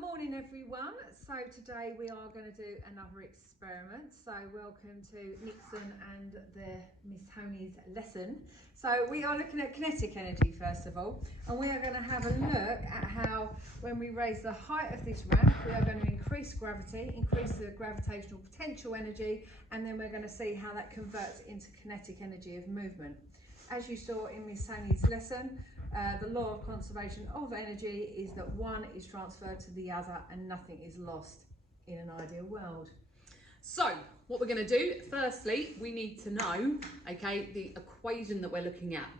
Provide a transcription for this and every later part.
Morning everyone. So today we are going to do another experiment. So welcome to Nixon and Miss Haughney's lesson. So we are looking at kinetic energy first of all, and we are going to have a look at how when we raise the height of this ramp we are going to increase gravity, increase the gravitational potential energy, and then we're going to see how that converts into kinetic energy of movement. As you saw in Miss Haughney's lesson, the law of conservation of energy is that one is transferred to the other and nothing is lost in an ideal world. So what we're going to do, firstly, we need to know, okay, the equation that we're looking at.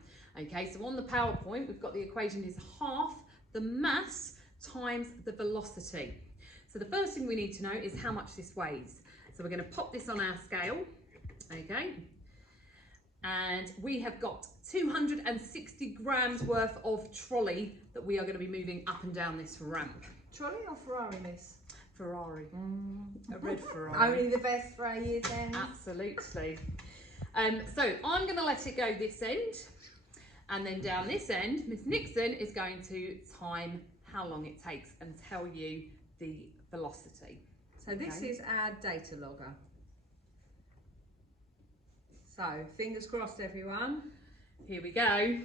Okay, so on the PowerPoint, we've got the equation is half the mass times the velocity. So the first thing we need to know is how much this weighs. So we're going to pop this on our scale, okay. And we have got 260 grams worth of trolley that we are going to be moving up and down this ramp. Trolley or Ferrari, miss? Ferrari. A red Ferrari. Only the best for our year's end. Absolutely. So I'm going to let it go this end, and then down this end, Miss Nixon is going to time how long it takes and tell you the velocity. So this is our data logger. So, fingers crossed everyone. Here we go.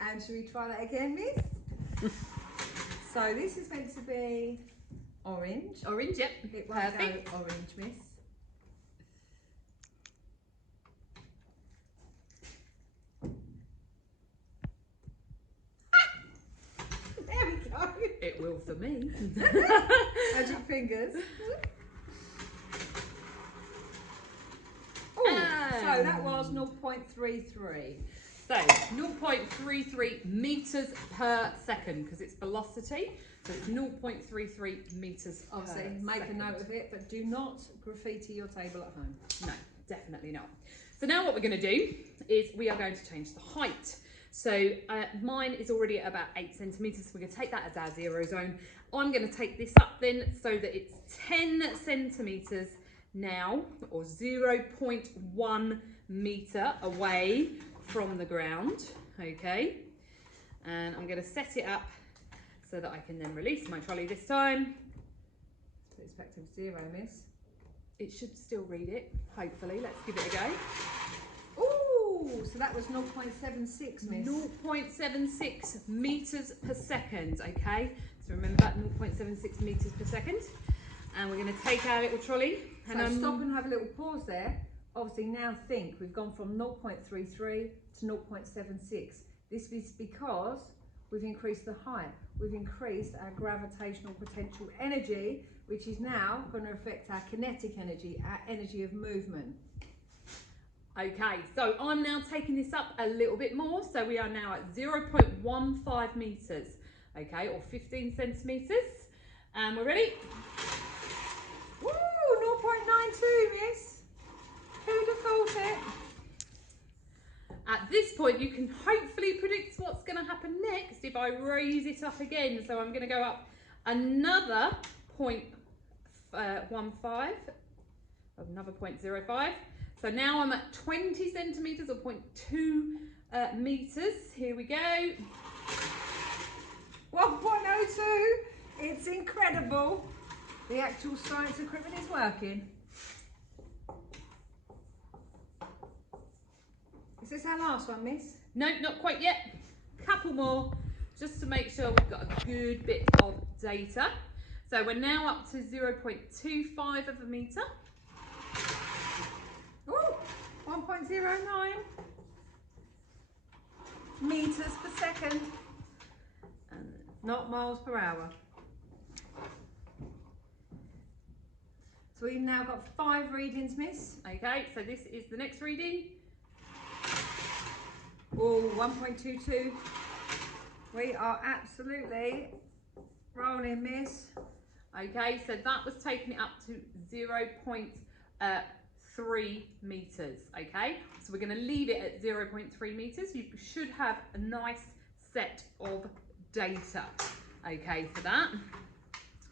And should we try that again, miss? So this is meant to be orange. Orange, yep. It won't Perfect. go orange, miss. There we go. It will for me. Magic fingers. So that was 0.33. So 0.33 meters per second because it's velocity. So it's 0.33 meters Obviously, per make second. a note of it, but do not graffiti your table at home. No, definitely not. So now what we're going to do is we are going to change the height. So mine is already at about 8 centimetres, so we're going to take that as our 0 zone. I'm going to take this up then so that it's 10 centimetres now, or 0.1 metre away from the ground, okay? And I'm going to set it up so that I can then release my trolley this time. Expected 0, miss. It should still read it, hopefully. Let's give it a go. Ooh, so that was 0.76, miss. 0.76 metres per second, okay? So remember that, 0.76 metres per second. And we're going to take our little trolley. So stop and have a little pause there. Obviously now think, we've gone from 0.33 to 0.76. This is because we've increased the height. We've increased our gravitational potential energy, which is now going to affect our kinetic energy, our energy of movement. Okay, so I'm now taking this up a little bit more. So we are now at 0.15 metres, okay, or 15 centimetres. And we're ready? Woo, 0.92, miss. Who'd have thought it? At this point, you can hopefully predict what's going to happen next if I raise it up again. So I'm going to go up another 0.15, another 0.05. So now I'm at 20 centimetres or 0.2 metres. Here we go. 1.02. It's incredible. The actual science equipment is working. Is this our last one, miss? No, not quite yet. Couple more, just to make sure we've got a good bit of data. So we're now up to 0.25 of a metre. Ooh, 1.09 meters per second, not miles per hour. So we've now got 5 readings, miss. Okay, so this is the next reading. Oh, 1.22. We are absolutely rolling, miss. Okay, so that was taking it up to 0.3 metres, okay? So we're going to leave it at 0.3 metres. You should have a nice set of data, okay, for that.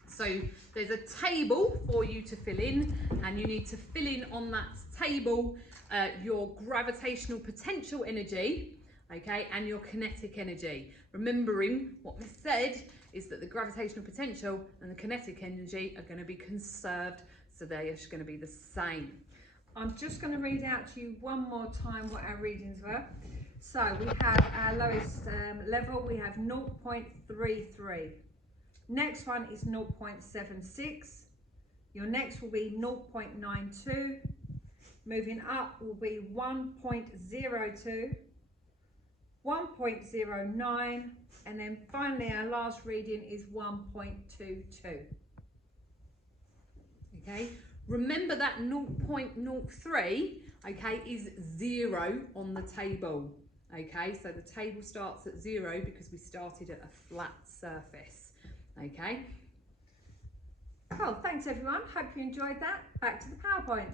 So there's a table for you to fill in, and you need to fill in on that table your gravitational potential energy, okay, and your kinetic energy. Remembering what we said is that the gravitational potential and the kinetic energy are going to be conserved, so they are going to be the same. I'm just going to read out to you one more time what our readings were. So we have our lowest level, we have 0.33. Next one is 0.76. Your next will be 0.92. Moving up will be 1.02, 1.09, and then finally our last reading is 1.22. Okay, remember that 0.03, okay, is 0 on the table. Okay, so the table starts at 0 because we started at a flat surface. Okay. Cool, thanks everyone. Hope you enjoyed that. Back to the PowerPoint.